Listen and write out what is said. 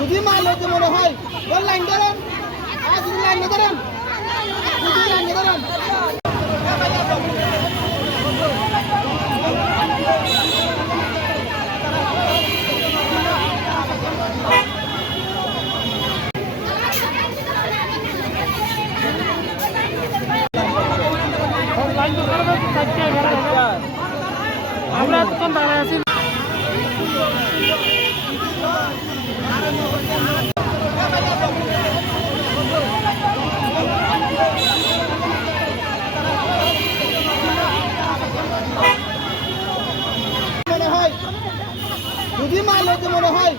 যদি মাল মনে হয় ওর লাইন ধরেন আর যদি লাইন না ধরেন যদি লাইন না ধরেন এতক্ষণ দাঁড়ায় আছি। মনে হয় যদি মাল হতে মনে হয়